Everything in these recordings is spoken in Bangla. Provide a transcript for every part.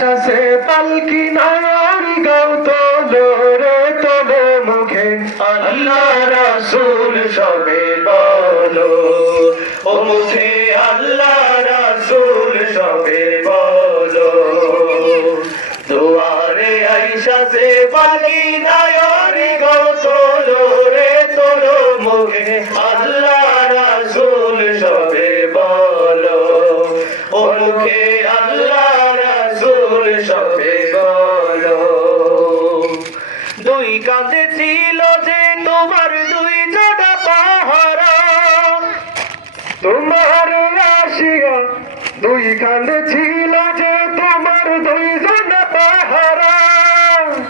আইসা সে পালকি নারী গাও তোলো রে তোলো মুখে আল্লাহ রাসূল সবে বলো ও মুখে আল্লাহ রাসূল সবে বলো দুয়ারে আইসা সে পালকি নারী গাও তোলো রে তোলো মুখে আল্লাহ রাসূল সবে বলো ও মুখে আল্লাহ রাসূল সবে বলো দুই কাঁধে ছিল যে তোমার দুই জোড়া পাহারা তোমার রাশিয়া দুই কাঁধে ছিল যে তোমার দুই জোড়া পাহারা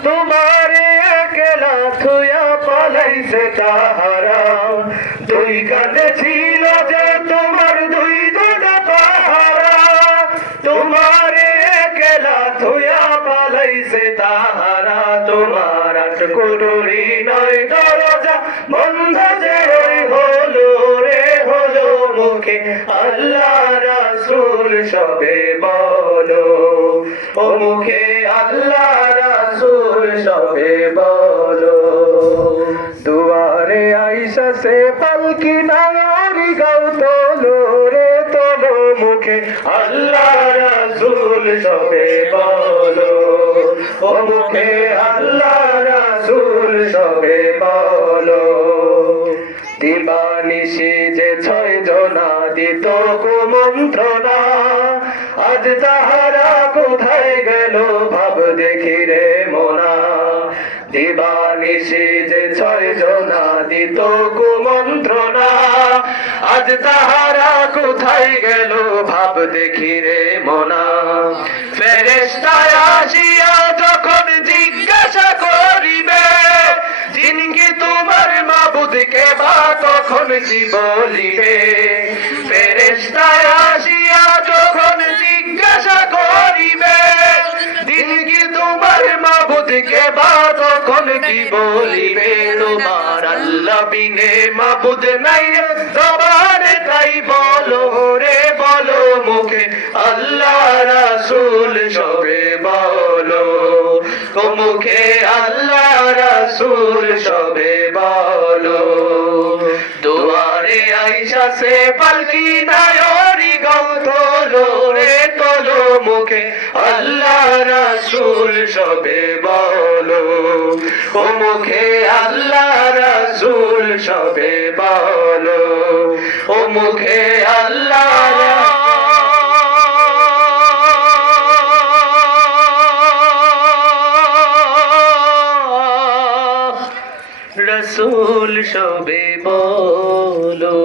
তোমার একলা থুয়া পালাইছে তাহারা দুই কাঁধে ছিল যে তোমার দুই জোড়া পাহারা তোমার একলা থুয়া পালাইছে তাহারা তোমার আট কুটুরি নয় দরজা বন্ধ যে হলো রে হলো মুখে আল্লাহ রাসূল সবে বলো ও মুখে আল্লাহ রাসূল সবে বলো দুয়ারে আইসা সে পালকি নারী গাও তোলো রে তোলো মুখে আল্লাহ রাসূল সবে বলো ও মুখে আল্লাহ রাসূল সবে বলো দিবানিশি যে ছয় জনা দিত কুমন্ত্রণা আজ তাহারা কোথায় গেল ভাব দেখি রে মোনা দিবানিশি যে ছয় জনা দিত কুমন্ত্রণা আজ তাহারা কোথায় গেল ভাব দেখি রে মোনা ফেরেশতা আসিয়া যখন জিজ্ঞাসা করিবে যিনি তোমার মাবুদ কে বা তখন কি বলিবে ফেরেশতা আসিয়া যখন জিজ্ঞাসা করিবে যিনি তোমার মাবুদ কে বা তখন কি বলিবে তোমার আল্লাহ বিনে মাবুদ নাই জবানে তাই বলো রে বলো মুখে আল্লাহ রাসূল সবে বলো ও মুখে আল্লাহ রাসূল সবে বলো দুয়ারে আইসা সে পালকি নারী গাও তোলো রে তোলো মুখে আল্লাহ রাসূল সবে বলো ও মুখে আল্লাহ রাসূল সবে বলো ও মুখে আল্লাহ রাসূল সবে বলো।